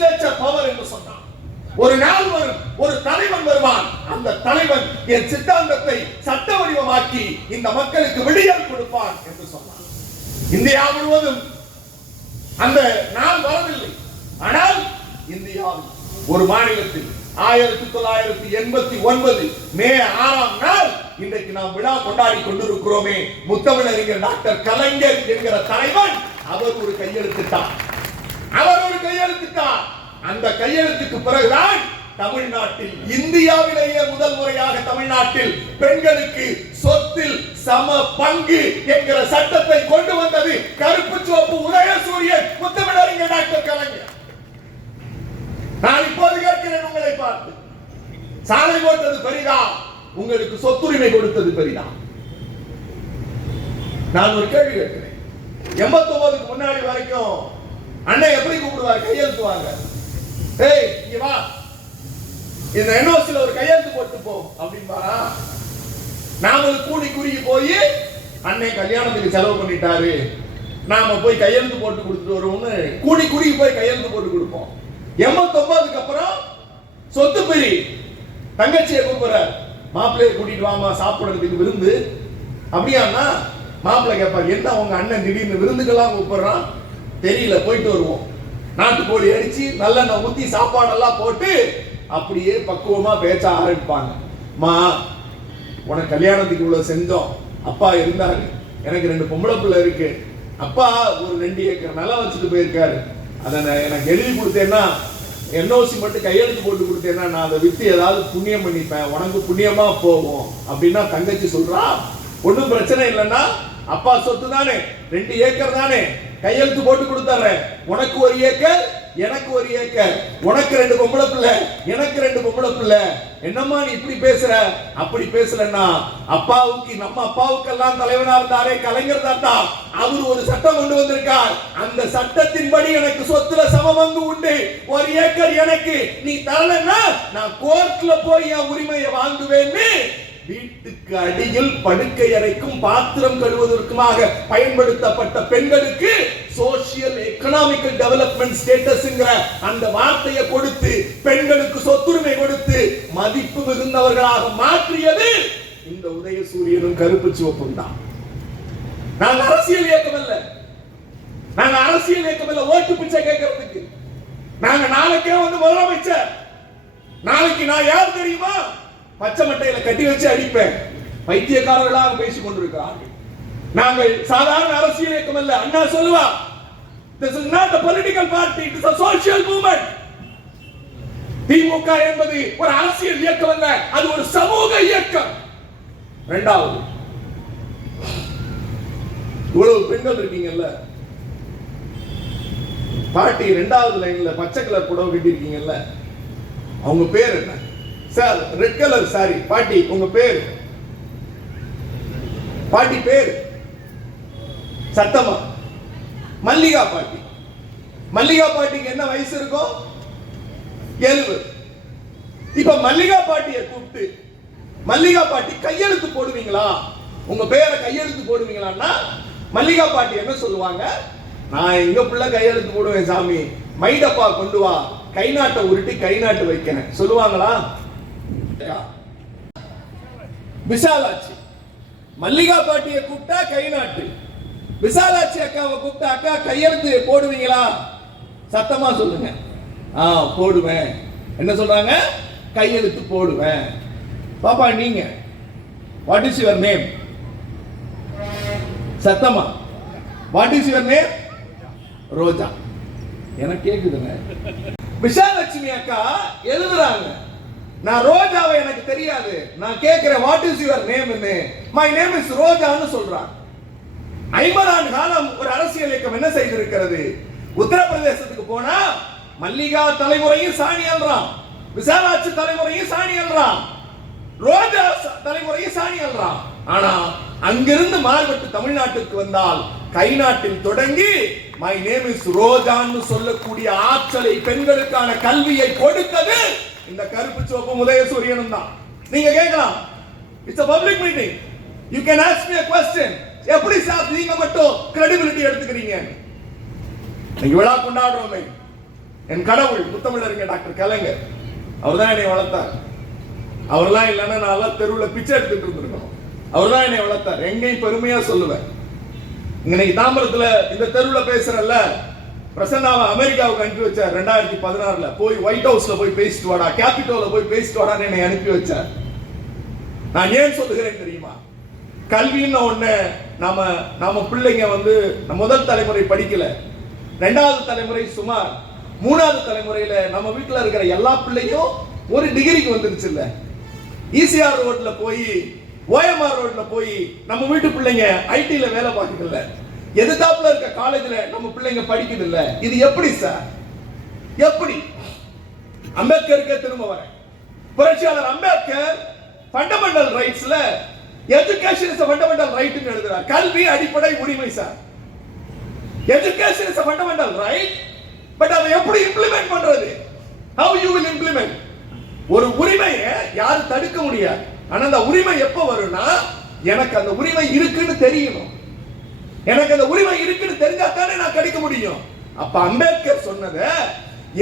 Legislature power என்று சொன்னான். ஒரு நாள் வரும், ஒரு தலைவன் வருவான், அந்த தலைவன் என் சித்தாந்தத்தை சட்ட வடிவமாக்கி இந்த மக்களுக்கு விடியல் கொடுப்பான் என்று சொன்னான். இந்தியா முழுவதும் அந்த நாள் வரவில்லை. ஆனால் இந்தியாவில் ஒரு மாநிலத்தில் 1989 மே 6ஆம் நாள் இன்றைக்கு நாம் விழா கொண்டாடி கொண்டிருக்கிறோமே, முத்தமிழறிஞர் டாக்டர் கலைஞர் என்கிற தலைவன் அவர் ஒரு கையெழுத்திட்டார். அந்த கையெழுத்துக்கு பிறகுதான் தமிழ்நாட்டில், இந்தியாவிலேயே முதல் முறையாக தமிழ்நாட்டில் பெண்களுக்கு சொத்தில் சம பங்கு என்கிற சட்டத்தை கொண்டு வந்தது கருப்பு சிவப்பு உதயசூரியன் முத்தமிழறிஞர் டாக்டர் கலைஞர். நான் இப்போது கேட்கிறேன் உங்களை பார்த்து, சாலை போட்டது பெரிதா, உங்களுக்கு சொத்துரிமை கொடுத்தது பெரிதா? நான் ஒரு கேள்வி கேட்கிறேன். 89க்கு முன்னாடி வரைக்கும் அண்ணன் எப்படி கூப்பிடுவார்? கையெழுத்து வாங்க, ஏய் இங்க வா, இந்த என்ஓசில ஒரு கையெழுத்து போட்டு போ அப்படின்பாரா? நாம கூடி குறுகி போய் அண்ணன் கல்யாணத்துக்கு செலவு பண்ணிட்டாரு, நாம போய் கையெழுத்து போட்டு கொடுத்துட்டு வருவோம்னு கூடி குறுகி போய் கையெழுத்து போட்டு கொடுப்போம். 89க்கு அப்புறம் சொத்து பிரி, தங்கச்சியை கூப்பிடுறார், மாப்பிள்ளையை கூட்டிட்டு வாமா சாப்பிடுறதுக்கு விருந்து. அப்படியானா மாப்பிள்ளை கேட்பார், என்ன உங்க அண்ணன் திடீர்னு விருந்துக்கெல்லாம் கூப்பிடுறான்? தெரியல, போயிட்டு வருவோம். நாட்டுக்கோழி அடிச்சு நல்லெண்ணெய் ஊத்தி சாப்பாடெல்லாம் போட்டு அப்படியே பக்குவமா பேச்ச ஆரம்பிப்பாங்க. மா உனக்கு கல்யாணத்துக்கு இவ்வளவு செஞ்சோம், அப்பா இருந்தாரு, எனக்கு 2 பொம்பளை பிள்ளை இருக்கு, அப்பா ஒரு 2 ஏக்கர் நிலம் வச்சுட்டு போயிருக்காரு, அதை எனக்கு எழுதி கொடுத்தேன்னா, என்ஓசி மட்டும் கையெழுத்து போட்டு கொடுத்தேன்னா நான் அதை வித்து ஏதாவது புண்ணியம் பண்ணிப்பேன், உனக்கு புண்ணியமா போகும் அப்படின்னா தங்கச்சி சொல்றா, ஒன்றும் பிரச்சனை இல்லைன்னா அப்பா சொத்து தானே, 2 ஏக்கர் தானே, கையெழுத்து போட்டு கொடுத்துறேன், உனக்கு 1 ஏக்கர் எனக்கு 1 ஏக்கர், உனக்கு 2 பொம்பளை பிள்ளை எனக்கு 2 பொம்பளை பிள்ளை, என்னம்மா நீ இப்படி பேசுற? அப்படி பேசலன்னா அப்பாவுக்கு, நம்ம அப்பாவுக்கெல்லாம் தலைவனா இருந்தாரே கலைஞர் தாத்தா, அவர் ஒரு சட்டம் கொண்டு வந்திருக்கார், அந்த சட்டத்தின்படி எனக்கு சொத்துல சமபங்கு உண்டு, 1 ஏக்கர் எனக்கு, நீ தரலன்னா நான் கோர்ட்ல போய் என் உரிமையை வாங்குவேன்னு வீட்டுக்கு அடியில் படுக்கை அறைக்கும் பாத்திரம் கழுவுவதற்குமாக பயன்படுத்தப்பட்ட பெண்களுக்கு சோசியல் எக்கனாமிக்கல் டெவலப்மெண்ட் ஸ்டேட்டஸ்ங்கிற அந்த வார்த்தையை கொடுத்து பெண்களுக்கு சொத்துரிமை கொடுத்து மதிப்பு மிகுந்தவர்களாக மாற்றியது இந்த உதயசூரியனும் கருப்பு சிவப்பும் தான். நாங்க அரசியல் இயக்கம் இல்ல, ஓட்டு பிச்சை கேட்கறதுக்கு. நாங்க நாளைக்கே வந்து முதலமைச்சர், நாளைக்கு நான் யார் தெரியுமா? பச்சை மட்டையில கட்டி வச்சு அடிப்பேன், பைத்தியக்காரர்களாக பேசிக் கொண்டிருக்கிறார்கள். நாங்கள் சாதாரண அரசியல் இயக்கம் அல்ல. அண்ணா சொல்லுவா, this is not a political party, it is a social movement. திமுக என்பது ஒரு அரசியல் இயக்கம் அல்ல, அது ஒரு சமூக இயக்கம். இரண்டாவது, இவ்வளவு பெண்கள் இருக்கீங்கல்ல, பாட்டி 2வது லைன்ல பச்சை கலர் புடவை கட்டி இருக்கீங்கல்ல, அவங்க பேர் என்ன? சார் ரெட் கலர் சாரி, பாட்டி உங்க பேர்? பாட்டி பேர் சத்தமா? மல்லிகா பாட்டி. மல்லிகா பாட்டிக்கு என்ன வயசு இருக்கும்? 70. இப்ப மல்லிகா பாட்டியை கூப்பிட்டு, மல்லிகா பாட்டி கையெழுத்து போடுவீங்களா, உங்க பேரை கையெழுத்து போடுவீங்களான்னா மல்லிகா பாட்டி என்ன சொல்லுவாங்க? நான் எங்க பிள்ளை கையெழுத்து போடுவேன் சாமி, மைடப்பா கொண்டு வா, கை நாட்டை உருட்டி கை நாட்டு வைக்கிறேன் சொல்லுவாங்களா? விசாலாட்சி, மல்லிகா பாட்டியை கூப்பிட்டா கை நாட்டு, விசாலாட்சி அக்காவை கூப்பிட்டா அக்கா கையெழுத்து போடுவீங்களா? சத்தமா சொல்லுங்க. போடுவேன். என்ன சொல்றாங்க? கையெழுத்து போடுவேன். பாப்பா நீங்க, வாட் இஸ் யுவர் நேம்? சத்தமா, வாட் இஸ் யுவர் நேம்? ரோஜா. எனக்கு கேக்குதுங்க. விசாலட்சுமி அக்கா எழுதுறாங்க, நான் ரோஜாவை எனக்கு தெரியாது, நான் கேட்கிறேன் what is your name? My name is ரோஜான்னு சொல்றாங்க. 50 ஆண்டு காலம் ஒரு அரசியல் இயக்கம் என்ன செய்திருக்கிறது? உத்தரப்பிரதேசத்துக்கு போனா மல்லிகா தலைமுறையும் சாணி அல்றான், விசாலாட்சி தலைமுறையும் சாணி அல்றான், ரோஜா தலைமுறையும் சாணி அல்றான். ஆனா அங்கிருந்து மாறுபட்டு தமிழ்நாட்டுக்கு வந்தால் கை நாட்டில் தொடங்கி மை நேம் இஸ் ரோஜான்னு சொல்லக்கூடிய ஆற்றலை, பெண்களுக்கான கல்வியை கொடுத்தது இந்த கருப்பு சிவப்பு உதயசூரியனும் தான். நீங்க கேட்கலாம், it's a public meeting, you can ask me a question. எப்படி சார் நீங்க மட்டும் கிரெடிபிலிட்டி எடுத்துக்கிறீங்க? நீங்க விழா கொண்டாடுறோமே, என் கடவுள் முத்தமிழறிஞர் டாக்டர் கலைஞர். அவர் தான் என்னை வளர்த்தார். அவர்லாம் இல்லைன்னா நான் தெருவில் பிச்சை எடுத்துட்டு இருந்திருக்கணும். அவர் தான் என்னை வளர்த்தார். எங்கேயும் பெருமையா சொல்லுவேன். இன்னைக்கு தாம்பரத்துல இந்த தெருவில் பேசுறல்ல, பிரசன்னாவை அமெரிக்காவுக்கு அனுப்பி வச்சார் 2016ல. போய் ஒயிட் ஹவுஸ்ல போய் பேசிட்டு வாடா, கேபிட்டோல போய் பேசிட்டு வாடான்னு என்னை அனுப்பி வச்சார். நான் ஏன் சொல்லுகிறேன் தெரியுமா? கல்வின்னு ஒண்ணு நாம பிள்ளைங்க முதல் தலைமுறை படிக்கல, 2வது தலைமுறை, சுமார் 3வது தலைமுறையில நம்ம வீட்டுல இருக்கிற எல்லா பிள்ளையும் ஒரு டிகிரிக்கு வந்துருச்சு இல்ல. ஈசிஆர் ரோட்ல போய், ஓஎம்ஆர் ரோட்ல போய் நம்ம வீட்டு பிள்ளைங்க ஐடில வேலை பார்க்குது இல்ல. எதிர்த்தாப்புல இருக்க காலேஜ்ல நம்ம பிள்ளைங்க படிக்குது இல்ல. இது எப்படி சார்? எப்படி? அம்பேத்கருக்கு திரும்ப வரேன். புரட்சியாளர் அம்பேத்கர் ஃபண்டமெண்டல் ரைட்ஸ்ல education is a fundamental right ன்னு எழுதுறார். கல்வி அடிப்படை உரிமை sir. Education is a fundamental right, but அதை எப்படி இம்ப்ளிமெண்ட் பண்றது? how you will implement? ஒரு உரிமையை யாரும் தடுக்க முடியாது. ஆனா அந்த உரிமை எப்ப வரும்னா, எனக்கு அந்த உரிமை இருக்குன்னு தெரியணும். எனக்கு அந்த உரிமை இருக்குன்னு தெரிஞ்சா தானே நான் கிடைக்க முடியும். அப்ப அம்பேத்கர் சொன்னது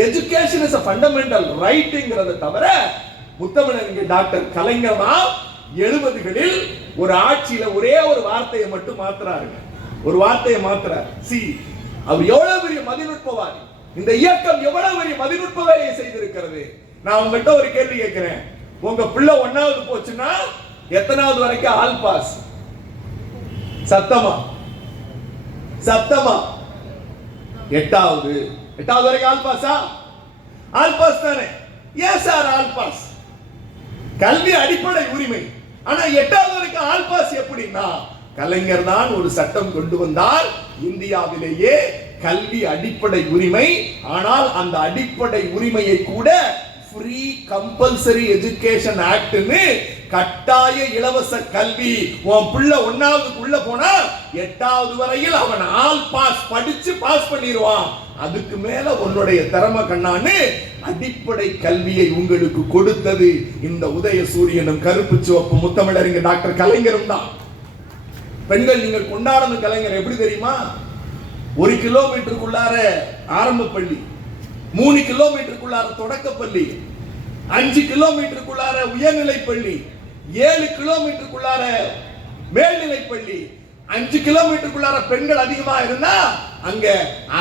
எஜுகேஷன் இஸ் a fundamental ரைட்ங்கிறத தவிர முத்தமிழறிஞர் டாக்டர் கலைஞர் தான் 70களில் ஒரு ஆட்சியில ஒரே ஒரு வார்த்தையை மட்டும் மாத்துறாருங்க. ஒரு வார்த்தையை மாத்துறாரு. அவர் எவ்வளவு பெரிய மதிநுட்பவாதி, இந்த இயக்கம் எவ்வளவு பெரிய மதிநுட்ப வேலையை செய்திருக்கிறது. நான் உங்ககிட்ட ஒரு கேள்வி கேட்கிறேன். உங்க பிள்ளை 1வது போச்சுன்னா எத்தனாவது வரைக்கும் ஆல் பாஸ்? சத்தமா சத்தமா? 8வது வரைக்கும் ஆல் பாஸா? ஆல் பாஸ் தானே. ஏன் சார் ஆல் பாஸ்? கல்வி அடிப்படை உரிமை. ஆனா 8வது வரைக்கும் ஆல் பாஸ் எப்படின்னா, கலைஞர் தான் ஒரு சட்டம் கொண்டு வந்தார். இந்தியாவிலேயே கல்வி அடிப்படை உரிமை. ஆனால் அந்த அடிப்படை உரிமையை கூட ஃப்ரீ கம்பல்சரி எஜுகேஷன் ஆக்ட்னு, கட்டாய இலவச கல்வி. உன் பிள்ளை 1வதுக்குள்ள போனா 8வது வரையில் அவன் ஆல் பாஸ், படிச்சு பாஸ் பண்ணிடுவான். அதுக்கு மேல உன்னுடைய திறமை கண்ணான்னு அடிப்படை கல்வியை உங்களுக்கு கொடுத்தது இந்த உதய சூரியனும் கருப்பு சிவப்பு முத்தமிழறிஞர் டாக்டர் கலைஞரும் தான். பெண்கள், நீங்கள் கொண்டாடணும் கலைஞர் எப்படி தெரியுமா? 1 கிலோமீட்டருக்குள்ளார ஆரம்ப பள்ளி, 3 கிலோமீட்டருக்குள்ளார தொடக்கப்பள்ளி, 5 கிலோமீட்டருக்குள்ளார உயர்நிலை பள்ளி, 7 கிலோமீட்டருக்குள்ளார மேல்நிலை பள்ளி, 5 கிலோமீட்டருக்குள்ளார பெண்கள் அதிகமா இருந்தா அங்க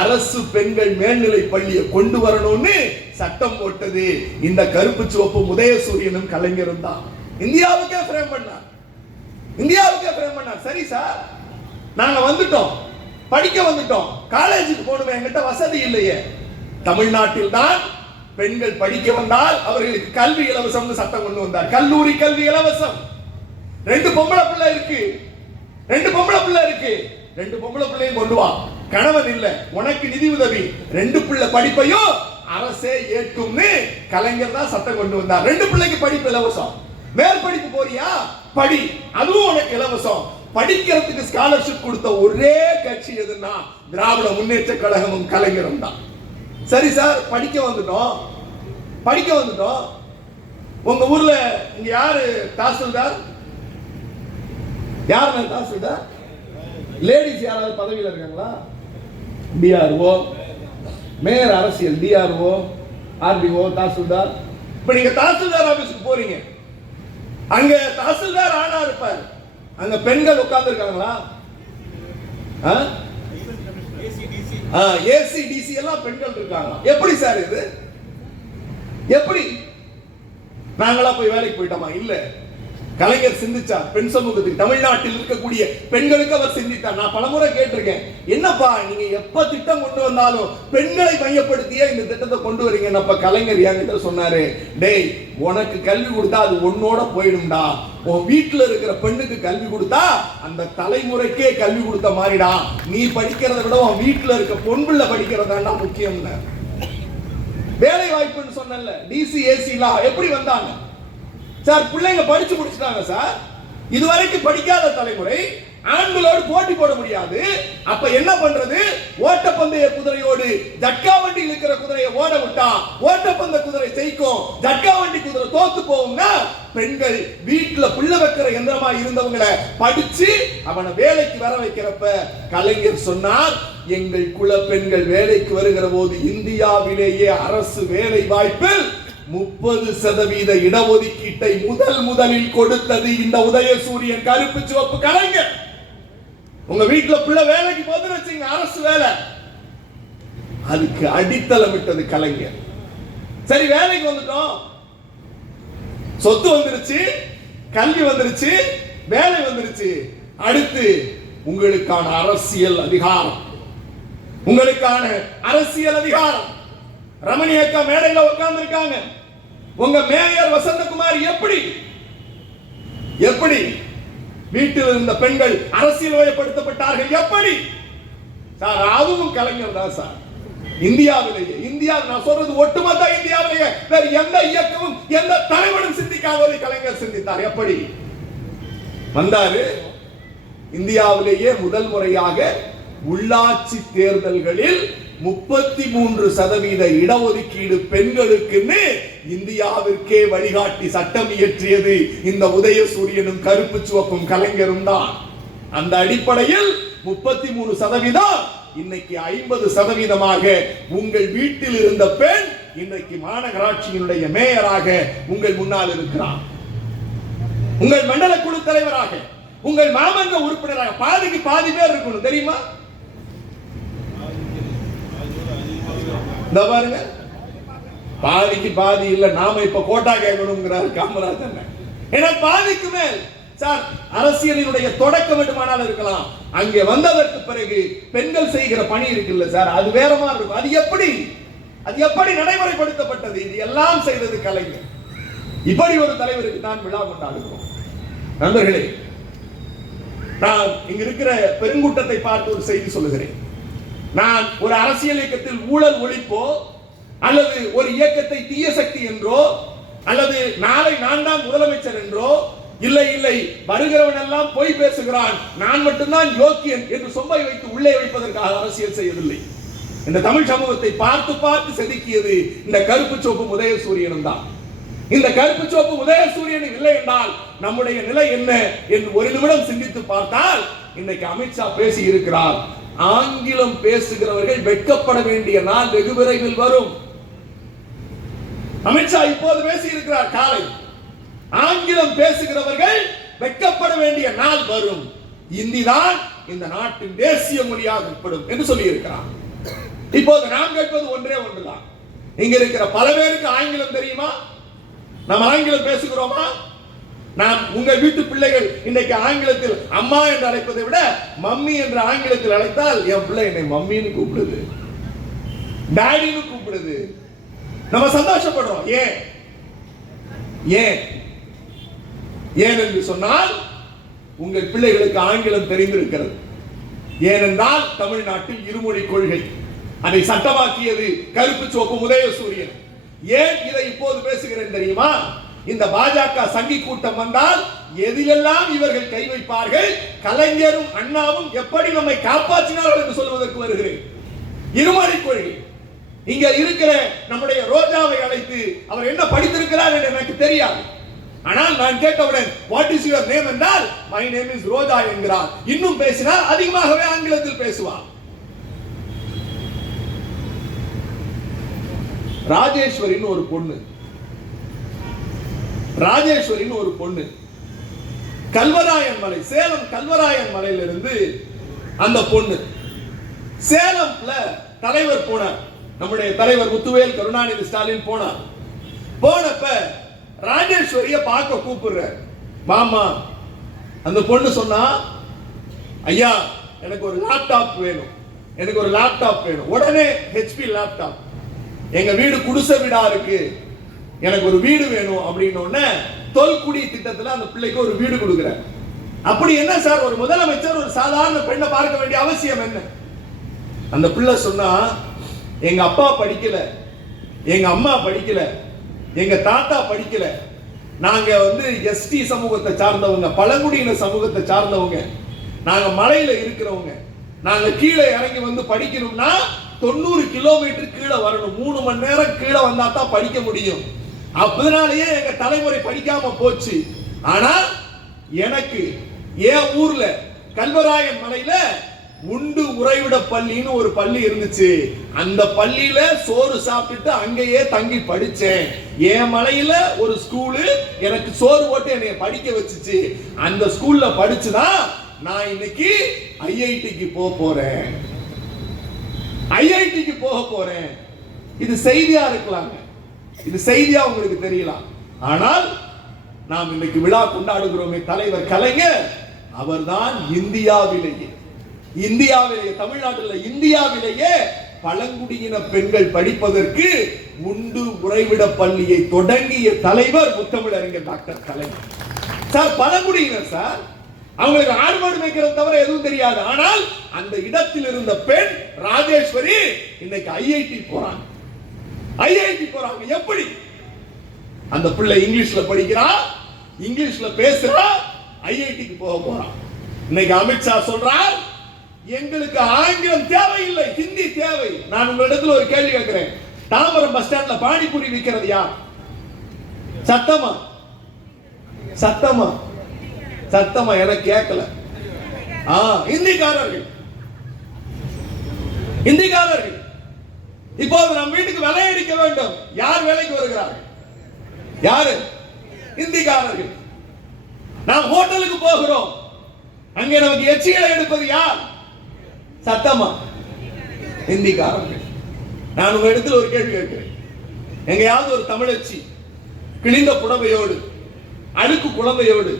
அரசு பெண்கள் மேல்நிலை பள்ளியை கொண்டு வரணும்னு சட்டம் போட்டது இந்த கருப்பு சிவப்பு உதயசூரியனும் கலைஞரும் தான். இந்தியாவுக்கே ஃப்ரேம் பண்ணார். இந்தியாவுக்கே ஃப்ரேம் பண்ணார். சரி சார், நாங்க வந்துட்டோம், படிக்க வந்துட்டோம், காலேஜுக்கு போகணுமே, என்கிட்ட வசதி இல்லையே. தமிழ்நாட்டில் தான் பெண்கள் படிக்க வந்தால் அவர்களுக்கு கல்வி இலவசம் சட்டம் கொண்டு வந்தார். கல்லூரி கல்வி இலவசம். 2 பொம்பளை பிள்ளை இருக்கு, 2 பொம்பளை பிள்ளை இருக்கு, 2 பொம்பளை பிள்ளையும் கொண்டு வா. கணவன் இல்ல, உனக்கு நிதி உதவி, 2 பிள்ளை படிப்பையும் அரசே ஏற்கும்னு கலைஞர் தான் சட்டம் கொண்டு வந்தார். 2 பிள்ளைக்கு படிப்பு இலவசம். மேற்படிப்பு போறியா படி, அதுவும் உனக்கு இலவசம். படிக்கிறதுக்கு ஸ்காலர்ஷிப் கொடுத்த ஒரே கட்சி எதுன்னா திராவிட முன்னேற்ற கழகமும் கலைஞரும் தான். சரி சார், படிக்க வந்துட்டோம், படிக்க வந்துட்டோம். உங்க ஊர்ல இங்க யாரு தாசில்தார்? யாருங்க தாசில்தார்? லேடிஸ் யாராவது பதவியில் இருக்காங்களா? டிஆர்ஓ, மேயர், அரசியல், டிஆர்ஓ, ஆர்டிஓ, தாசில்தார். இப்ப நீங்க தாசில்தார் ஆபீஸ்க்கு போறீங்க, அங்க தாசில்தார் ஆனா இருப்பார், அங்க பெண்கள் உட்கார்ந்து இருக்காங்களா? ஏசிடிசி எல்லாம் பெண்கள் இருக்காங்க. எப்படி சார் இது? எப்படி? நாங்களா போய் வேலைக்கு போயிட்டோமா? இல்ல, கலைஞர் சிந்திச்சார் பெண் சமூகத்துக்கு. தமிழ்நாட்டில் இருக்கக்கூடிய பெண்களுக்கு அவர் சிந்தித்தார். நான் பலமுறை கேட்டிருக்கேன், என்னப்பா நீங்க எப்ப திட்டம் கொண்டு வந்தாலும் பெண்களை மையப்படுத்தியே இந்த திட்டத்தை கொண்டு வரீங்க. அப்ப கலைஞர் என்கிட்ட சொன்னாரு, டேய், உனக்கு கல்வி கொடுத்தா அது உன்னோட போயிடும்டா. உன் வீட்டுல இருக்கிற பெண்ணுக்கு கல்வி கொடுத்தா அந்த தலைமுறைக்கே கல்வி கொடுத்த மாதிரிடா. நீ படிக்கிறத விட உன் வீட்டுல இருக்க பொன் பிள்ளை படிக்கிறதா முக்கியம். வேலை வாய்ப்புன்னு சொன்னல, டிசி ஏசிலாம் எப்படி வந்தாங்க சார்? பிள்ளைங்க படிச்சு முடிச்சிட்டாங்க சார். இதுவரைக்கும் படிக்காத தலைமுறை ஆண்களோடு போட்டி போட முடியாது. அப்ப என்ன பண்றது? ஓட்டப்பந்தய குதிரையோடு ஜட்கா வண்டி இருக்கிற குதிரையை ஓட விட்டா ஓட்டப்பந்த குதிரை ஜெயிக்கும், ஜட்கா வண்டி குதிரை தோத்து போகும்னா பெண்கள் வீட்டுல புள்ள வைக்கிற எந்திரமா இருந்தவங்களை படிச்சு அவனை வேலைக்கு வர வைக்கிறப்ப கலைஞர் சொன்னார், எங்கள் குல பெண்கள் வேலைக்கு வருகிற போது இந்தியாவிலேயே அரசு வேலை வாய்ப்பில் 30% இடஒதுக்கீட்டை முதலில் கொடுத்தது இந்த உதயசூரியன் கருப்பு சிவப்பு கலைஞர். உங்க வீட்டுல பிள்ளை வேலைக்கு போதுன்னு வச்சுங்க, அரசு வேலை, அதுக்கு அடித்தளமிட்டது கலைஞர். சரி, வேலைக்கு வந்துட்டோம், சொத்து வந்துருச்சு, கல்வி வந்துருச்சு, வேலை வந்துருச்சு, அடுத்து உங்களுக்கான அரசியல் அதிகாரம், உங்களுக்கான அரசியல் அதிகாரம். ரமணி அக்கா மேடையில உட்கார்ந்து இருக்காங்க. உங்க மேயர் வசந்தகுமார் எப்படி வீட்டில் இருந்த பெண்கள் அரசியல் வயப்படுத்தப்பட்டார்கள்? எப்படி சார்? அதுவும் கலைஞர் தான் சார். இந்தியா நான் சொல்றது ஒட்டுமொத்த இந்தியாவிலேயே வேறு எந்த இயக்கமும் எந்த தலைவனும் சிந்திக்காததை கலைஞர் சிந்தித்தார். எப்படி வந்தாரு? இந்தியாவிலேயே முதல் முறையாக உள்ளாட்சி தேர்தல்களில் 33% இடஒதுக்கீடு பெண்களுக்குன்னு இந்தியாவிற்கே வழிகாட்டி சட்டம் இயற்றியது இந்த உதயசூரியனும் கருப்பு சிவப்பும் கலைஞரும் தான். அந்த அடிப்படையில் 33% இன்னைக்கு 50% உங்கள் வீட்டில் இருந்த பெண் இன்னைக்கு மாநகராட்சியினுடைய மேயராக உங்கள் முன்னால் இருக்கிறார், உங்கள் மண்டல குழு தலைவராக, உங்கள் மாமன்ற உறுப்பினராக. பாதிக்கு பாதி பேர் இருக்கணும் தெரியுமா? பாருங்க, பாதிக்கு பாதி இல்ல, நாம இப்ப கோட்டா கேட்கணும்ங்கிறார் காமராஜர். ஏன்னா பாதிக்கு மேல் சார் அரசியலினுடைய தொடக்கம் மட்டுமானால் இருக்கலாம், அங்கே வந்ததற்கு பிறகு பெண்கள் செய்கிற பணி இருக்குல்ல சார், அது வேற மாதிரி இருக்கும். அது எப்படி நடைமுறைப்படுத்தப்பட்டது? இது எல்லாம் செய்தது கலைஞர். இப்படி ஒரு தலைவருக்கு தான் விழா கொண்டாடுகிறோம். நண்பர்களே, நான் இங்க இருக்கிற பெருங்கூட்டத்தை பார்த்து ஒரு செய்தி சொல்லுகிறேன். நான் ஒரு அரசியல் இயக்கத்தில் ஊழல் ஒழிப்போ அல்லது ஒரு இயக்கத்தை தீய சக்தி என்றோ அல்லது நாளை நான் தான் முதலமைச்சர் என்றோ இல்லை வருகிறவன் எல்லாம் பொய் பேசுகிறான், நான் மட்டும்தான் யோக்கியன் என்று சொம்பை வைத்து உள்ளே வைப்பதற்காக அரசியல் செய்யவில்லை. இந்த தமிழ் சமூகத்தை பார்த்து செதுக்கியது இந்த கருப்பு சோப்பு உதயசூரியனும் தான். இந்த கருப்பு சோப்பு உதயசூரியன் இல்லை என்றால் நம்முடைய நிலை என்ன என்று ஒரு நிமிடம் சிந்தித்து பார்த்தால், இன்னைக்கு அமித்ஷா பேசி இருக்கிறார், ஆங்கிலம் பேசுகிறவர்கள் வெட்கப்பட வேண்டிய நாள் வெகு விரைவில் வரும். அமித்ஷா இப்போது பேசி இருக்கிறார் காலை, ஆங்கிலம் பேசுகிறவர்கள் வெட்கப்பட வேண்டிய நாள் வரும், இந்தி தான் இந்த நாட்டின் தேசிய மொழியாக ஏற்படும் என்று சொல்லி இருக்கிறார். இப்போது நாம் கேட்பது ஒன்றே ஒன்றுதான். இங்க இருக்கிற பல பேருக்கு ஆங்கிலம் தெரியுமா? நாம் ஆங்கிலம் பேசுகிறோமா? நாம் உங்கள் வீட்டு பிள்ளைகள் இன்னைக்கு ஆங்கிலத்தில் அம்மா என்று அழைப்பதை விட மம்மி என்று ஆங்கிலத்தில் அழைத்தால் என் பிள்ளை என்னை மம்மின்னு கூப்பிடுது, டாடின்னு கூப்பிடுது, நம்ம சந்தோஷப்படுறோம். ஏன் என்று சொன்னால் உங்கள் பிள்ளைகளுக்கு ஆங்கிலம் தெரிந்திருக்கிறது. ஏனென்றால் தமிழ்நாட்டில் இருமொழி கொள்கை, அதை சட்டமாக்கியது கருப்பு சோப்பு உதயசூரியன். ஏன் இதை இப்போது பேசுகிறேன் தெரியுமா? இந்த பாஜக சங்கி கூட்டம் வந்தால் எதிலெல்லாம் இவர்கள் கை வைப்பார்கள், கலைஞரும் அண்ணாவும் எப்படி நம்மை காப்பாற்றினார்கள் என்று சொல்வதற்கு வருகிறேன். இருமொழி கொள்கை. இங்க இருக்கிற நம்முடைய ரோஜாவை அழைத்து அவர் என்ன படித்திருக்கிறார் என்று எனக்கு தெரியாது. ஆனால் நான் கேட்டவுடன் வாட் இஸ் யுவர் நேம் என்றால் மை நேம் இஸ் ரோஜா என்கிறார். இன்னும் பேசினால் அதிகமாகவே ஆங்கிலத்தில் பேசுவார். ராஜேஸ்வரின்னு ஒரு பொண்ணு கல்வராயன் மலை, சேலம் கல்வராயன் மலையிலிருந்து அந்த பொண்ணு சேலம்ல தலைவர் போனார், நம்முடைய தலைவர் முத்துவேல் கருணாநிதி ஸ்டாலின் போனார். போனப்ப ராஜேஸ்வரிய பார்க்க கூப்பிடுற மாமா. அந்த பொண்ணு சொன்னா, ஐயா எனக்கு ஒரு லேப்டாப் வேணும், உடனே HP லேப்டாப், எங்க வீடு குடிசை வீடா இருக்கு, எனக்கு ஒரு வீடு வேணும் அப்படின்னு தொல்குடி திட்டத்துல அந்த பிள்ளைக்கு ஒரு வீடு கொடுக்குற. அப்படி என்ன சார் ஒரு முதலமைச்சர் ஒரு சாதாரண பெண்ணை பார்க்க வேண்டிய அவசியம் என்ன? அந்த பிள்ளை சொன்னா, எங்க அப்பா படிக்கல, எங்க அம்மா படிக்கல, எங்க தாத்தா படிக்கல, நாங்க ST சமூகத்தை சார்ந்தவங்க, பழங்குடியின சமூகத்தை சார்ந்தவங்க, நாங்க மலையில இருக்கிறவங்க, நாங்க கீழே இறங்கி வந்து படிக்கணும்னா 90 கிலோமீட்டர் கீழே வரணும். 3 மணி நேரம் கீழே வந்தா தான் படிக்க முடியும். அதனாலேயே எங்க தலைமுறை படிக்காம போச்சு. ஆனா எனக்கு என் ஊர்ல கல்வராயன் மலையில உண்டு உறைவிட பள்ளின்னு ஒரு பள்ளி இருந்துச்சு. அந்த பள்ளியில சோறு சாப்பிட்டுட்டு அங்கேயே தங்கி படிச்சேன். என் மலையில ஒரு ஸ்கூலு எனக்கு சோறு போட்டு என்னைய படிக்க வச்சுச்சு. அந்த ஸ்கூல்ல படிச்சுதான் நான் இன்னைக்கு ஐஐடிக்கு போறேன். ஐஐடிக்கு போக போறேன். இது செய்தியா இருக்கலாங்க, இது செய்தியா உங்களுக்கு தெரியலாம். ஆனால் நாம் இன்னைக்கு விழா கொண்டாடுகிறோமே தலைவர் கலைஞர், அவர்தான் இந்தியாவிலேயே தமிழ்நாட்டில் இந்தியாவிலேயே பழங்குடியின பெண்கள் படிப்பதற்கு உண்டு உறைவிட பள்ளியை தொடங்கிய தலைவர் முத்தமிழறிஞர் டாக்டர் கலைஞர். சார் பழங்குடியினர் சார், அவங்களுக்கு ஆடு மாடு மேய்க்கிறது தவிர எதுவும் தெரியாது. ஆனால் அந்த இடத்தில் இருந்த பெண் ராஜேஸ்வரி இன்னைக்கு ஐஐடி போறாங்க. எப்படி? அந்த பிள்ளை இங்கிலீஷ்ல படிக்கிறா, இங்கிலீஷ்ல பேசுறா, ஐஐடிக்கு போறான். இன்னைக்கு அமித்ஷா சொல்றார், எங்களுக்கு ஆங்கிலம் தேவையில்லை, ஹிந்தி தேவை. நான் உங்களிடத்தில் ஒரு கேள்வி கேட்கிறேன். தாம்பரம் பஸ் ஸ்டாண்ட்ல பானிபூரி விற்கிறது யார்? சத்தமா சத்தமா சத்தமா எனக்கு கேட்கல. இந்திக்காரர்கள். இப்போது நம் வீட்டுக்கு விலை அடிக்க வேண்டும். யார் வேலைக்கு வருகிறார்கள்? யாரு? இந்திக்காரர்கள். நாம் ஹோட்டலுக்கு போகிறோம், அங்கே நமக்கு எச்சிகளை எடுப்பது யார்? சத்தமா இந்திக்காரர்கள். நான் உங்க இடத்துல ஒரு கேள்வி கேட்கிறேன். எங்கேயாவது ஒரு தமிழச்சி கிழிந்த புடவையோடு, அழுக்கு குழந்தையோடு,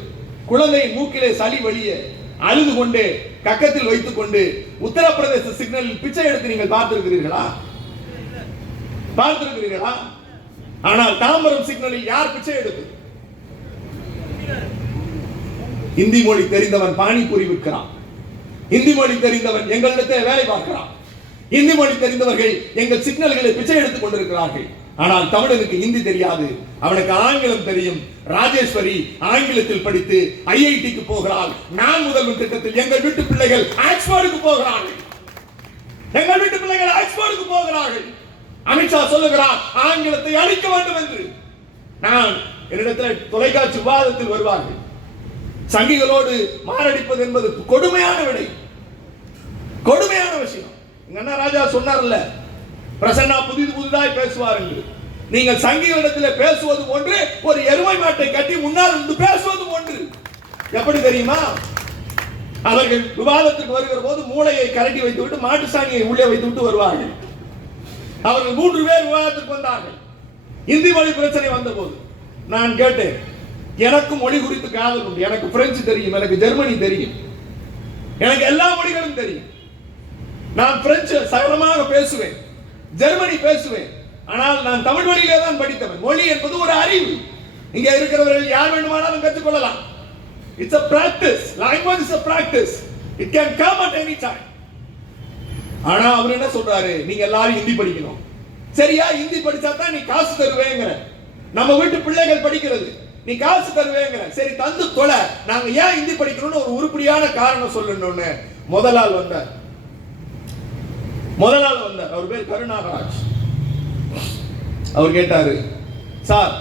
குழந்தையின் மூக்கிலே சளி வழிய அழுது கொண்டே கக்கத்தில் வைத்துக் கொண்டு உத்தரப்பிரதேச சிக்னலில் பிச்சை எடுத்து நீங்கள் பார்த்திருக்கிறீர்களா? ஆனால் தாம்பரம் சிக்னலில் யார் பிச்சை எடுப்பது? இந்தி மொழி தெரிந்தவன் பானிபூரி விற்கிறான். இந்தி மொழி தெரிந்தவன் எங்களிடத்தில் வேலை பார்க்கிறான். இந்தி மொழி தெரிந்தவர்கள் எங்கள் சிக்னல்களை பிச்சை எடுத்துக் கொண்டிருக்கிறார்கள். ஆனால் தமிழனுக்கு இந்தி தெரியாது, அவனுக்கு ஆங்கிலம் தெரியும். ராஜேஸ்வரி ஆங்கிலத்தில் படித்து ஐஐடிக்கு போகிறாள். நான் முதல்வன் திட்டத்தில் எங்கள் வீட்டு பிள்ளைகள் ஆக்ஸ்போர்டுக்கு போகிறார்கள். அமித்ஷா சொல்லுகிறார் ஆங்கிலத்தை அழிக்க வேண்டும் என்று. நான் என்னிடத்தில் தொலைக்காட்சி விவாதத்தில் வருவார்கள். சங்கிகளோடு மாரடிப்பது என்பது கொடுமையான விடை, கொடுமையான விஷயம். எங்க அண்ணா ராஜா சொன்னார்ல, பிரசன்னா புதிதாய் பேசுவார் என்று. நீங்கள் சங்கிகளிடத்தில் பேசுவது ஒன்று, ஒரு எருமை மாட்டை கட்டி முன்னால் இருந்து பேசுவது ஒன்று. எப்படி தெரியுமா? அவர்கள் விவாதத்துக்கு வருகிற போது மூளையை கரட்டி வைத்து விட்டு மாட்டு சாணியை உள்ளே வைத்து விட்டு வருவார்கள். அவர்கள் 3 பேர் விவாதத்துக்கு வந்தார்கள். இந்தி மொழி பிரச்சனை வந்த போது நான் கேட்டேன், எனக்கு மொழி குறித்து காதல் உண்டு. எனக்கு பிரெஞ்சு தெரியும், எனக்கு ஜெர்மனி தெரியும், எனக்கு எல்லா மொழிகளும் தெரியும். நான் பிரெஞ்சு சரளமாக பேசுவேன், ஜெர்மனி பேசுவேன். ஆனால் நான் தமிழ் மொழியிலே தான் படித்தவன். மொழி என்பது ஒரு அறிவு. இங்கே இருக்கிறவர்கள் யார் வேண்டுமானாலும் கற்றுக்கொள்ளலாம். It's a practice. Language is a practice. It can come at any time. ஆனா அவர் என்ன சொல்றாரு? நீங்க எல்லாரும் ஹிந்தி படிக்கணும். சரியா? ஹிந்தி படிச்சா தான் நீ காசு தருவேங்கற. நம்ம வீட்டு பிள்ளைகள் படிக்கிறது, நீ காசு தருவேங்கற. சரி தந்து தொலை. நாங்க ஏன் ஹிந்தி படிக்கணும்னு ஒரு உருப்படியான காரணம் சொல்லணும்னு முதல் ஆள் வந்தார். அவர் பேர் கருணாகராஜ். அவர் கேட்டாரு, சார்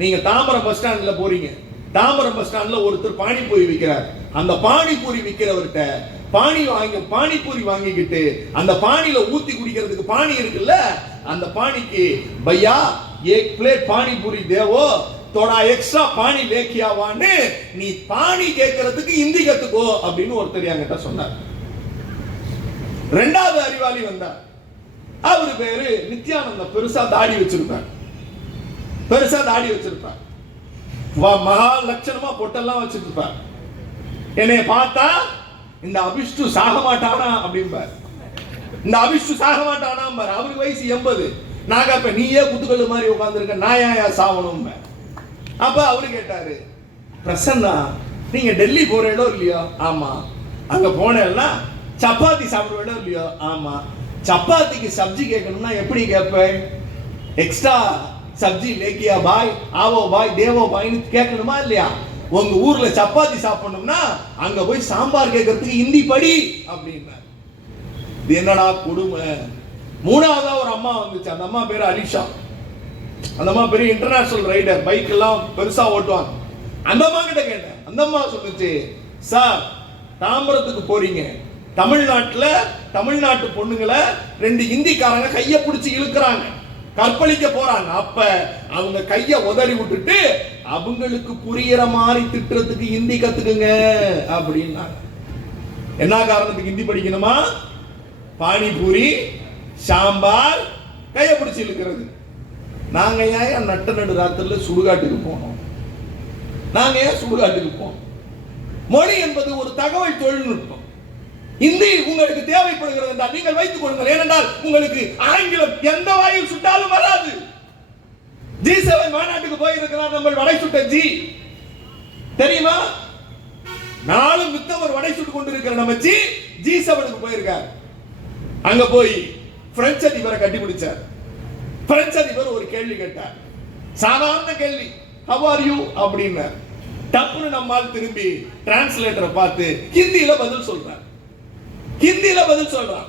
நீங்க தாம்பரம் பஸ் ஸ்டாண்ட்ல போறீங்க. தாம்பரம் பஸ் ஸ்டாண்ட்ல ஒருத்தர் பானிபூரி விற்கிறார். அந்த பானிபூரி விற்கிறவர்கிட்ட பானிபூரி வாங்கிக்கிட்டு அந்த பானில ஊத்தி குடிக்கிறதுக்கு பானி இருக்குல்ல, அந்த பானிக்கு பையா एक प्लेट பானிபூரி தேவோ, தோடா எக்ஸ்ட்ரா பானி லேக்கியாவான்னு நீ பானி கேட்கறதுக்கு ஹிந்தி கத்துக்கோ அப்படின்னு ஒருத்தர் என்கிட்ட சொன்னார். ரெண்டாவது அறிவாளி வந்தார். அவரு பேரு நித்யானந்தம். பெருசா தாடி வச்சிருப்பார். மகா லட்சணமா பொட்டெல்லாம் வச்சிருப்பார். என்னைய பார்த்தா இந்த அபிஷ்டு சாக மாட்டானா அப்படிம்பார். அவருக்கு வயசு 80. நான் கேட்பேன், நீயே குத்துக்கல்லு மாதிரி உட்கார்ந்துருக்க, நான் ஏன் சாவணும்? அப்ப அவரு கேட்டாரு, பிரசன்னா நீங்க டெல்லி போறீங்களோ இல்லையோ? ஆமா. அங்க போனேன்னா சப்பாத்தி சாப்பிடுவேடோ இல்லையோ? ஆமா. சப்பாத்திக்கு சப்ஜி கேட்கணும்னா எப்படி கேட்பேன்? எக்ஸ்ட்ரா சப்ஜி லேக்கியா பாய், ஆவோ பாய், தேவோ பாய்னு கேட்கணுமா இல்லையா? உங்க ஊர்ல சப்பாத்தி சாப்பிடணும்னா அங்க போய் சாம்பார் கேட்கறதுக்கு ஹிந்தி படி அப்படின்னா இது என்னடா கொடுமை. மூணாவதா ஒரு அம்மா வந்துச்சு. அந்த அம்மா பேரு அலிஷா. அந்த அம்மா பெரிய இன்டர்நேஷனல் ரைடர், பைக் எல்லாம் பெருசா ஓட்டுவாங்க. அந்த அம்மா கிட்ட கேட்டேன். அந்த அம்மா சொல்லுச்சு, சார் தாம்பரத்துக்கு போறீங்க, தமிழ்நாட்டு பொண்ணுங்களை 2 இந்திக்காரங்க கைய பிடிச்சி இழுக்கிறாங்க, கற்பழிக்க போறாங்க. அப்ப அவங்க கைய உதறி விட்டுட்டு அவங்களுக்கு புரியற மாதிரி திட்டுறதுக்கு ஹிந்தி கத்துக்குங்க அப்படின்னா. என்ன காரணத்துக்கு ஹிந்தி படிக்கணுமா? பானிபூரி, சாம்பார், கைய பிடிச்சி இழுக்கிறது. நாங்க ஏன் நட்ட நடு ராத்திரில சுடுகாட்டுக்கு போனோம்? நாங்க ஏன் சுடுகாட்டுக்கு போனோம்? மொழி என்பது ஒரு தகவல் தொழில்நுட்பம். இந்தி உங்களுக்கு தேவைப்படுகிறது என்றால் நீங்கள் வைத்துக் கொள்ளுங்கள். ஏனென்றால் உங்களுக்கு ஆங்கிலம் எந்த வாயில் சுட்டாலும் வராது. G7 மாநாட்டுக்கு போயிருக்கிறார் நம்ம வடை சுட்ட ஜி, தெரியுமா? நாளும் வித்தவர் வடை சுட்டு கொண்டிருக்கிற நம்ம G7க்கு போயிருக்கார். அங்க போய் பிரெஞ்சு அதிபரை கட்டி பிடிச்சார். பிரெஞ்சு அதிபர் ஒரு கேள்வி கேட்டார், சாதாரண கேள்வி, how are you அப்படின்னார். டப்புன்னு நம்மால் திரும்பி டிரான்ஸ்லேட்டரை பார்த்து ஹிந்தியில பதில் சொல்றார்.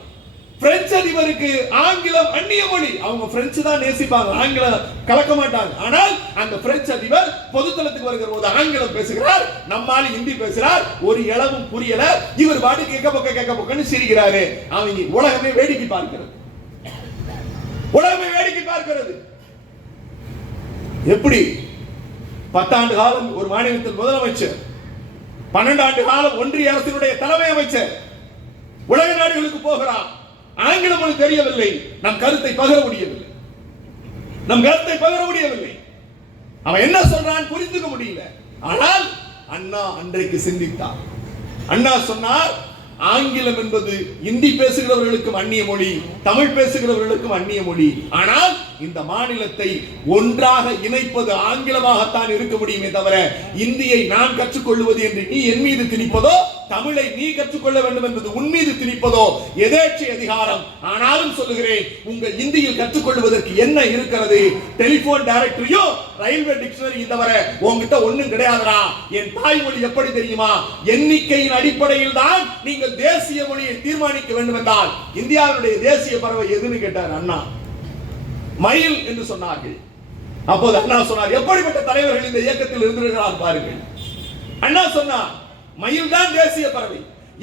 பிரெஞ்சு அதிபருக்கு ஆங்கிலம் அந்நிய மொழி. அவங்க பிரெஞ்சு தான் நேசிப்பாங்க, ஆங்கிலம் கலக்க மாட்டாங்க. ஆனால் அந்த பிரெஞ்சு அதிபர் பொதுத்தளத்துக்கு வருகிற போது ஆங்கிலம் பேசுகிறார், நம்மால் ஹிந்தி பேசுறார். ஒரு இளவும் புரியல. இவர் பாட்டு கேட்க போக்கன்னு சிரிக்கிறாரு. அவங்க உலகமே வேடிக்கை பார்க்கிறது. எப்படி 10 ஆண்டு காலம் ஒரு மாநிலத்தில் முதலமைச்சர், 12 ஆண்டு காலம் ஒன்றிய அரசினுடைய தலைமை அமைச்சர், உலக நாடுகளுக்கு போகிறார். ஆங்கிலம் மொழி தெரியவில்லை, நம் கருத்தை பகிர முடியவில்லை. அவன் என்ன சொல்றான் புரிந்துக்க முடியல. ஆனால் அண்ணா அன்றைக்கு சிந்தித்தார். அண்ணா சொன்னார், ஆங்கிலம் என்பது இந்தி பேசுகிறவர்களுக்கும் அந்நிய மொழி, தமிழ் பேசுகிறவர்களுக்கும் அந்நிய மொழி. ஆனால் இந்த மாநிலத்தை ஒன்றாக இணைப்பது ஆங்கிலமாகத்தான் இருக்க முடியுமே தவிர இந்தியை நான் கற்றுக்கொள்வது என்று நீ என் மீது திணிப்பதோ, தமிழை நீ கற்றுக்கொள்ள வேண்டும் என்பது உன் மீது திணிப்பதோ எதேச்சை அதிகாரம். ஆனாலும் சொல்லுகிறேன், உங்கள் இந்தியில் கற்றுக்கொள்வதற்கு என்ன இருக்கிறது? டெலிபோன் டைரக்டரியோ ரயில்வே டிக்ஷனரி தவிர உங்ககிட்ட ஒண்ணும் கிடையாதுடா. என் தாய்மொழி எப்படி தெரியுமா? எண்ணிக்கையின் அடிப்படையில் தான் நீங்கள் தேசிய மொழியை தீர்மானிக்க வேண்டும் என்றால் இந்தியாவுடைய தேசிய பறவை எதுன்னு கேட்டார் அண்ணா. மயில் என்று சொன்னார்கள். அப்போது அண்ணா சொன்னார், எப்படிப்பட்ட தலைவர்கள் இந்த இயக்கத்தில் இருந்திருக்கிறார் பாருங்கள். அண்ணா சொன்னார், மயில் தான் தேசிய பறவை.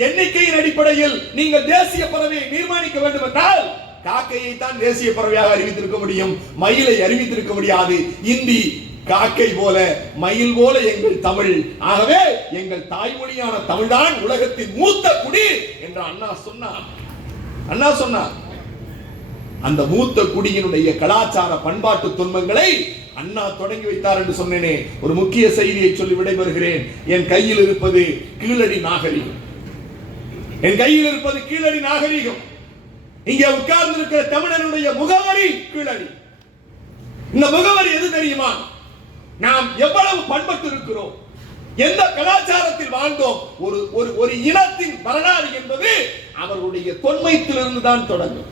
எண்ணிக்கையின் அடிப்படையில் நீங்கள் தேசிய பறவையை தீர்மானிக்க வேண்டும் என்றால் காக்கையை தான் தேசிய பறவையாக அறிவித்திருக்க முடியும், மயிலை அறிவித்திருக்க முடியாது. இந்தி காக்கை போல, மயில் போல எங்கள் தமிழ். ஆகவே எங்கள் தாய்மொழியான தமிழ்தான் உலகத்தின் மூத்த குடி என்று அண்ணா சொன்னார். அந்த மூத்த குடியினுடைய கலாச்சார பண்பாட்டு துன்பங்களை அண்ணா தொடங்கி வைத்தார் என்று சொன்னேனே. ஒரு முக்கிய செய்தியை சொல்லி விடைபெறுகிறேன். என் கையில் இருப்பது கீழடி நாகரிகம். இங்கே உட்கார்ந்து இருக்கிற தமிழனுடைய முகவரி கீழடி. இந்த முகவரி எது தெரியுமா? நாம் எவ்வளவு பண்பட்டு இருக்கிறோம், எந்த கலாச்சாரத்தில் வாழ்ந்தோம். ஒரு இனத்தின் வரலாறு என்பது அவர்களுடைய தொன்மத்திலிருந்து தான் தொடங்கும்.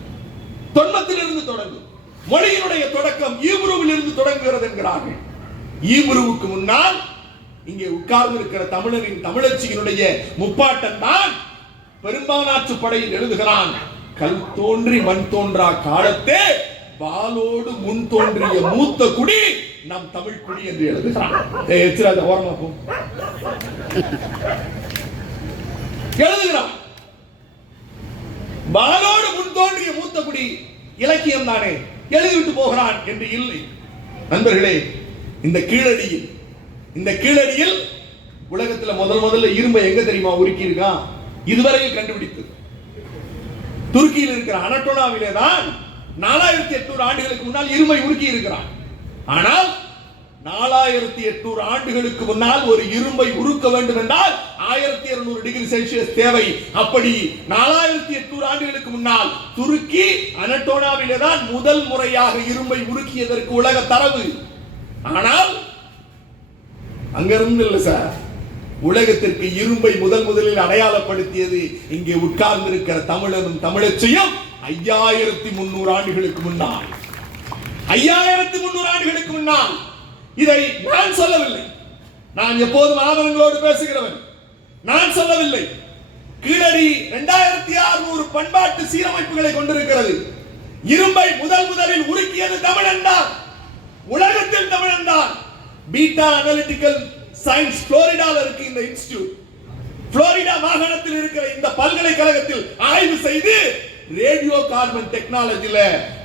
மொழியினுடைய தொடக்கம் ஈப்ருவில் இருந்து தொடங்குகிறது என்கிறார்கள். ஈப்ருவுக்கு முன்னால் இங்கே உட்கார்ந்து இருக்கிற தமிழரின் தமிழச்சியினுடைய முப்பாட்டன் தான் பெரும்பாலாற்று படையில் எழுதுகிறான், கல் தோன்றி மண் தோன்றா காலத்தே பாலோடு முன் தோன்றிய மூத்த குடி நம் தமிழ் குடி என்று எழுதுகிறான். எழுதுகிறான், பாலோடு முன் தோன்றிய மூத்த குடி இலக்கியம் தானே, எழுதிவிட்டு போகிறான் என்று இல்லை. நண்பர்களே, இந்த கீழடியில் உலகத்தில் முதல்ல இரும்பை எங்க தெரியுமா உருக்கி இருக்கான்? இதுவரையில் கண்டுபிடித்தது துருக்கியில் இருக்கிற அனட்டோனாவிலே தான் 4800 ஆண்டுகளுக்கு முன்னால் இரும்பை உருக்கி இருக்கிறான். ஆனால் 4800 ஆண்டுகளுக்கு முன்னால் ஒரு இரும்பை உருக்க வேண்டும் என்றால் 1200 டிகிரி செல்சியஸ் தேவை. அப்படி 4800 ஆண்டுகளுக்கு முன்னால் துருக்கி அனட்டோனாவிலே தான் முதல் முறையாக இரும்பை உருக்கியதற்கு உலக தரவு. ஆனால் அங்கிருந்து இல்ல சார், உலகத்திற்கு இரும்பை முதலில் அடையாளப்படுத்தியது இங்கே உட்கார்ந்து இருக்கிற தமிழனும் தமிழச்சியும் 5300 ஆண்டுகளுக்கு முன்னால். 5300 ஆண்டுகளுக்கு முன்னால். இதை நான் சொல்லவில்லை, நான் எப்போதும் ஆவணங்களோடு பேசுகிறவன். நான் சொல்லவில்லை. கீழடி 2600 பண்பாட்டு சீரமைப்புகளை கொண்டிருக்கிறது. இரும்பை முதலில் உருக்கியது தமிழன் தான். உலகத்தில் தமிழன் தான். பீட்டா அனலிட்டிக்கல் சயின்ஸ் புளோரிடால இருக்கு இந்த இன்ஸ்டிடியூட். புளோரிடா மாகாணத்தில் இருக்கிற இந்த பல்கலைக்கழகத்தில் ஆய்வு செய்து ரேடியோ கார்பன் டெக்னாலஜில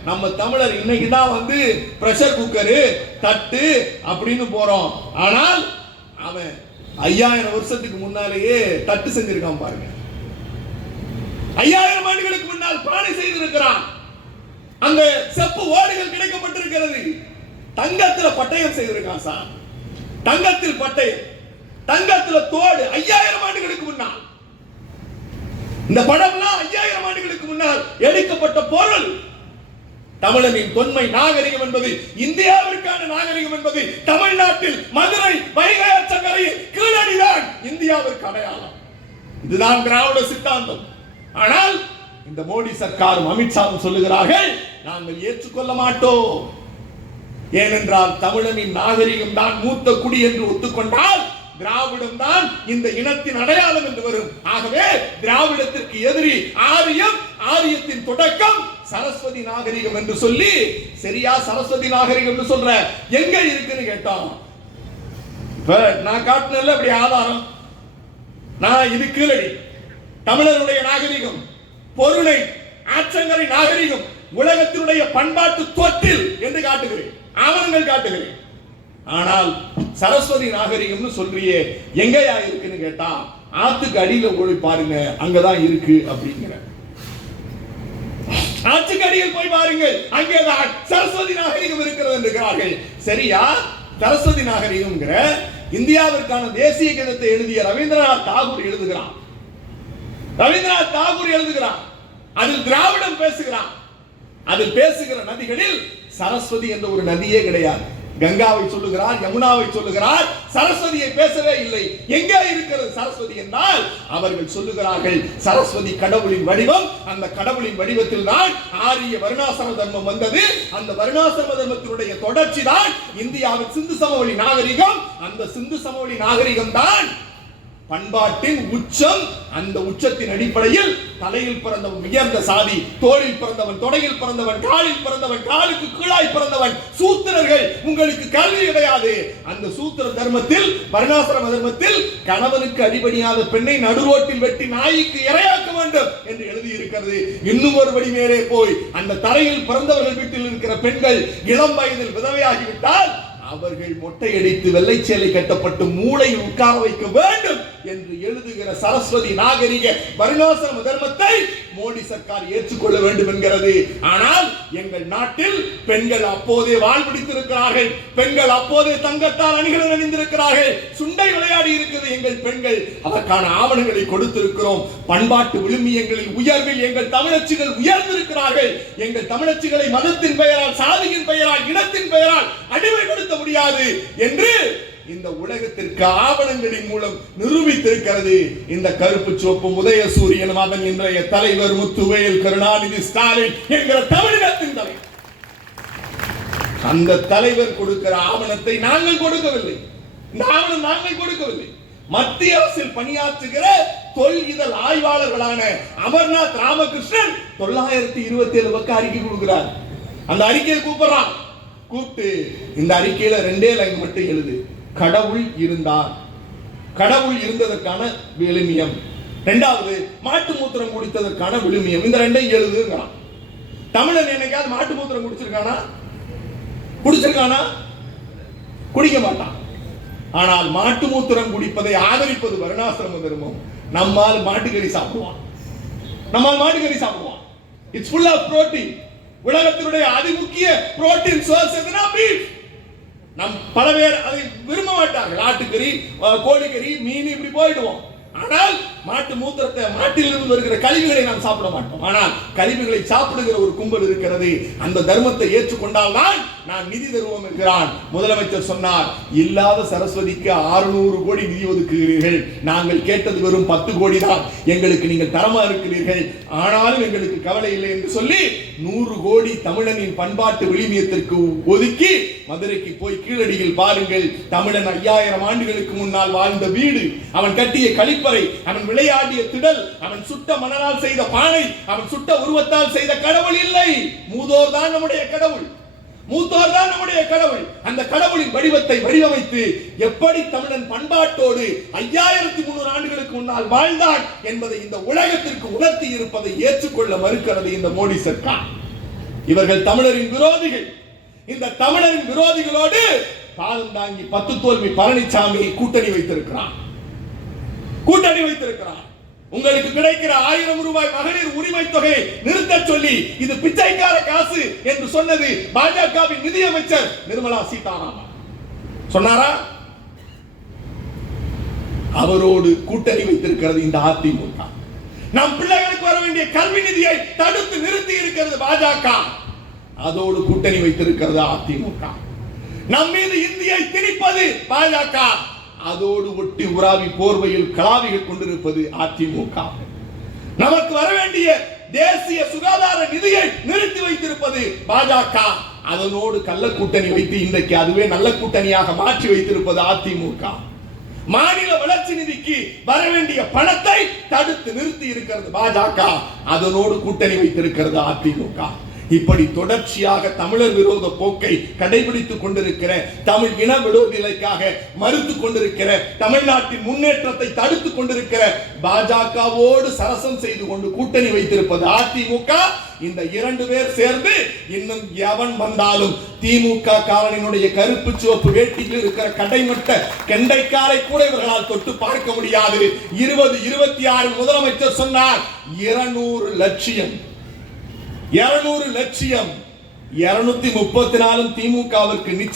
நம்ம தமிழர் இன்னைக்கு தான் வந்து பிரஷர் குக்கரு தட்டு அப்படின்னு போறோம். ஆனால் அவன் 5000 வருஷத்துக்கு முன்னாலேயே தட்டு செஞ்சிருக்கான் பாருங்க. 5000 ஆண்டுகளுக்கு முன்னால் பானை செய்திருக்கிறான். அந்த செப்பு ஓடுகள் கிடைக்கப்பட்டிருக்கிறது. தங்கத்துல பட்டயம் செய்திருக்கான் சார். தங்கத்தில் பட்டயம், தங்கத்துல தோடு 5000 ஆண்டுகளுக்கு முன்னால். இந்த படம்லாம் 5000 ஆண்டுகளுக்கு முன்னால் எடுக்கப்பட்ட பொருள். தமிழனின் தொன்மை நாகரிகம் என்பது, இந்தியாவிற்கான நாகரிகம் என்பது தமிழ்நாட்டில் மதுரை வைகை ஆற்றங்கரையில் கீழடிதான் இந்தியாவிற்கு அடையாளம். இதுதான் திராவிட சித்தாந்தம். ஆனால் இந்த மோடி சர்க்காரும் அமித்ஷாவும் சொல்லுகிறார்கள், நாங்கள் ஏற்றுக்கொள்ள மாட்டோம். ஏனென்றால் தமிழனின் நாகரிகம் தான் மூத்த குடி என்று ஒத்துக்கொண்டால் திராவிடம் தான் இந்த இனத்தின் அடையாளம் என்று வரும். ஆகவே திராவிடத்திற்கு எதிரி ஆரியம், ஆரியத்தின் தொடக்கம் சரஸ்வதி நாகரிகம் என்று சொல்லி, சரியா சரஸ்வதி நாகரிகம் என்று சொல்ற எங்க இருக்குன்னு கேட்டோம். நான் காட்டினல அப்படி ஆதாரம். நான் இது கீழடி தமிழருடைய நாகரிகம், பொருளை ஆற்றங்கரை நாகரிகம், உலகத்தினுடைய பண்பாட்டு தொட்டில் என்று காட்டுகிறேன், ஆவணங்கள் காட்டுகிறேன். ஆனால் சரஸ்வதி நாகரிகம்னு சொல்றியே எங்கயா இருக்குன்னு கேட்டா, ஆத்துக்கு அடியில போய் பாருங்க, அங்கதான் இருக்கு அப்படிங்கிற. ஆற்றுக்கு அடியில் போய் பாருங்கள், அங்கேதான் சரஸ்வதி நாகரிகம் இருக்கிறது என்கிறார்கள். சரியா? சரஸ்வதி நாகரிகம்ங்கிற இந்தியாவிற்கான தேசிய கீதத்தை எழுதிய ரவீந்திரநாத் தாகூர் எழுதுகிறான். ரவீந்திரநாத் தாகூர் எழுதுகிறான். அதில் திராவிடம் பேசுகிறான். அதில் பேசுகிற நதிகளில் சரஸ்வதி என்ற ஒரு நதியே கிடையாது. கங்காவை சொல்லுகிறார், யமுனாவை சொல்லுகிறார், சரஸ்வதியை பேசவே இல்லை. எங்கே இருக்கிறது சரஸ்வதி என்றால் அவர்கள் சொல்லுகிறார்கள், சரஸ்வதி கடவுளின் வடிவம். அந்த கடவுளின் வடிவத்தில் தான் ஆரிய வருணாசிரம தர்மம் வந்தது. அந்த வருணாசிரம தர்மத்தினுடைய தொடர்ச்சி தான் இந்தியாவின் சிந்து சமவெளி நாகரிகம். அந்த சிந்து சமவெளி நாகரிகம் தான் பண்பாட்டின் உச்சம். அந்த உச்சத்தின் அடிப்படையில் தலையில் பிறந்தவன் உயர்ந்த சாதி, தோளில் பிறந்தவன், தொடையில் பிறந்தவன், காலில் பிறந்தவன், காலுக்கு கீழாய் பிறந்தவன் சூத்திரர்கள். உங்களுக்கு கல்வி கிடையாது. அந்த சூத்திர தர்மத்தில், வர்ணாசிரம தர்மத்தில் கணவனுக்கு அடிபணியாத பெண்ணை நடுரோட்டில் வெட்டி நாய்க்கு இரையாக்க வேண்டும் என்று எழுதி இருக்கிறது. இன்னும் ஒரு படி மேலே போய் அந்த தரையில் பிறந்தவர்கள் வீட்டில் இருக்கிற பெண்கள் இளம் வயதில் விதவையாகிவிட்டால் அவர்கள் மொட்டையடித்து வெள்ளை சேலை கட்டப்பட்டு மூளையில் உட்கார வைக்க வேண்டும் என்று எழுதுகிற சரஸ்வதி நாகரிக வருணாசிரம தர்மத்தை மோடி சர்க்கார் ஏற்றுக்கொள்ள வேண்டும் என்கிறது. ஆனால் எங்கள் நாட்டில் பெண்கள் அப்போதே வாழ் பிடித்திருக்கிறார்கள். பெண்கள் அப்போதே தங்கத்தால் அணிகள் அணிந்திருக்கிறார்கள். சுண்டை விளையாடி இருக்கிறது எங்கள் பெண்கள். அதற்கான ஆவணங்களை கொடுத்திருக்கிறோம். பண்பாட்டு விழுமியங்களில் உயர்வில் எங்கள் தமிழச்சிகள் உயர்ந்திருக்கிறார்கள். எங்கள் தமிழச்சிகளை மதத்தின் பெயரால், சாதியின் பெயரால், இனத்தின் பெயரால் அடிமைப்படுத்த முடியாது என்று இந்த உலகத்திற்கு ஆவணங்களின் மூலம் நிரூபித்திருக்கிறது இந்த கருப்பு சிவப்பு உதயசூரியன் மதன் இன்றைய தலைவர் முத்துவேல் கருணாநிதி ஸ்டாலின் என்கிற தமிழகத்தின் தலைவர். அந்த தலைவர் கொடுக்கிற ஆவணத்தை நாங்கள் கொடுக்கவில்லை. இந்த ஆவணம் நாங்கள் கொடுக்கவில்லை. மத்திய அரசில் பணியாற்றுகிற தொல் இதழ் ஆய்வாளர்களான அமர்நாத் ராமகிருஷ்ணன் 927 பக்கம் அறிக்கை கொடுக்கிறார். அந்த அறிக்கையை கூப்பிடுறான். கூப்பிட்டு இந்த அறிக்கையில 2 லைன் மட்டும் எழுது. கடவுள் இருந்தார், கடவுள் இருந்ததற்கான விழுமியம். இரண்டாவது, மாட்டு மூத்திரம் குடித்ததற்கான விழுமியம். இந்த 2ஐயும் எழுதுங்கிறான். தமிழன் என்னைக்காவது மாட்டு மூத்திரம் குடிச்சிருக்கானா? குடிச்சிருக்கானா? குடிக்க மாட்டான். ஆனால் மாட்டு மூத்திரம் குடிப்பதை ஆதரிப்பது வருணாசிரம தர்மம். நம்மால் மாட்டுக்கறி சாப்பிடுவான். நம்மால் மாட்டுக்கறி சாப்பிடுவான். It's full of protein. உலகத்தினுடைய அதிமுக்கிய புரோட்டீன் சோர்ஸ் எதுனா பீஃப். நம் பல பேர் அதை விரும்ப மாட்டார்கள். ஆட்டுக்கறி, கோழிக்கறி, மீன் இப்படி போயிடுவோம். ஆனால் மாட்டு மூத்திரத்தை, மாட்டிலிருந்து வருகிற கழிவுகளை நாம் சாப்பிட மாட்டோம். ஆனால் கழிவுகளை சாப்பிடுகிற ஒரு கும்பல் இருக்கிறது. அந்த தர்மத்தை ஏற்றுக்கொண்டால் தான் நான் நிதி தருவோம் என்கிறான். முதலமைச்சர் சொன்னார், இல்லாத சரஸ்வதிக்கு 600 கோடி நிதி ஒதுக்குகிறீர்கள், நாங்கள் கேட்டது வெறும் 10 கோடி தான், எங்களுக்கு நீங்கள் தரமா இருக்கிறீர்கள், ஆனாலும் எங்களுக்கு கவலை இல்லை என்று சொல்லி 100 கோடி தமிழனின் பண்பாட்டு விழுமியத்திற்கு ஒதுக்கி மதுரைக்கு போய் கீழடியில் பாருங்கள். தமிழன் 5000 ஆண்டுகளுக்கு முன்னால் வாழ்ந்த வீடு, அவன் கட்டிய கழிப்பறை, அவன் விளையாடிய திடல், அவன் சுட்ட மணலால் செய்த பானை, அவன் சுட்ட உருவத்தால் செய்த கடவுள் இல்லை. மூதோர் தான் நம்முடைய கடவுள், மூத்தோர் தான் நம்முடைய கடவுள். அந்த கடவுளின் வடிவத்தை வடிவமைத்து எப்படி தமிழன் பண்பாட்டோடு 5300 ஆண்டுகளுக்கு முன்னால் வாழ்ந்தான் என்பதை இந்த உலகத்திற்கு உணர்த்தி இருப்பதை ஏற்றுக்கொள்ள மறுக்கிறது இந்த மோடி சர்க்கார். இவர்கள் தமிழரின் விரோதிகள். இந்த தமிழரின் விரோதிகளோடு பாதம் தாங்கி 10 தோல்வி பழனிசாமி கூட்டணி வைத்திருக்கிறான். உங்களுக்கு கிடைக்கிற 1000 ரூபாய் மகளிர் உரிமை தொகை நிறுத்த சொல்லி இது பிச்சைக்கார காசு என்று சொன்னது பாஜகவின் நிதியமைச்சர் நிர்மலா சீதாராமன் சொன்னாரா? அவரோடு கூட்டணி வைத்திருக்கிறது இந்த அதிமுக. நம் பிள்ளைகளுக்கு வர வேண்டிய கல்வி நிதியை தடுத்து நிறுத்தி இருக்கிறது பாஜக, அதோடு கூட்டணி வைத்திருக்கிறது அதிமுக. நம் மீது இந்தியை திணிப்பது பாஜக, அதோடு ஒட்டி உராவி போர்வையில் கலாவிகள் கொண்டிருப்பது அதிமுக. நமக்கு வர வேண்டிய தேசிய சுகாதார நிதியை நிறுத்தி வைத்திருப்பது பாஜக, அதனோடு கள்ள கூட்டணி வைத்து இன்றைக்கு அதுவே நல்ல கூட்டணியாக மாற்றி வைத்திருப்பது அதிமுக. மாநில வளர்ச்சி நிதிக்கு வர வேண்டிய பணத்தை தடுத்து நிறுத்தி இருக்கிறது பாஜக, அதனோடு கூட்டணி வைத்திருக்கிறது அதிமுக. இப்படி தொடர்ச்சியாக தமிழர் விரோத போக்கை கடைபிடித்துக் கொண்டிருக்கிற, தமிழ் இன விடுதலைக்காக மறுத்துக் கொண்டிருக்கிற, தமிழ்நாட்டின் முன்னேற்றத்தை தடுத்துக் கொண்டிருக்கிற பாஜகவோடு சரசம் செய்து கொண்டு கூட்டணி வைத்திருப்பது அதிமுக. இந்த 2 பேர் சேர்ந்து இன்னும் எவன் வந்தாலும் திமுக காரனினுடைய கருப்பு சிவப்பு வேட்டியில் இருக்கிற கடைமட்ட கெண்டைக்காரை கூட இவர்களால் தொட்டு பார்க்க முடியாது. 2026 முதலமைச்சர் சொன்னார் 200 லட்சியம் 234 திமுகவிற்கு நிச்சயம்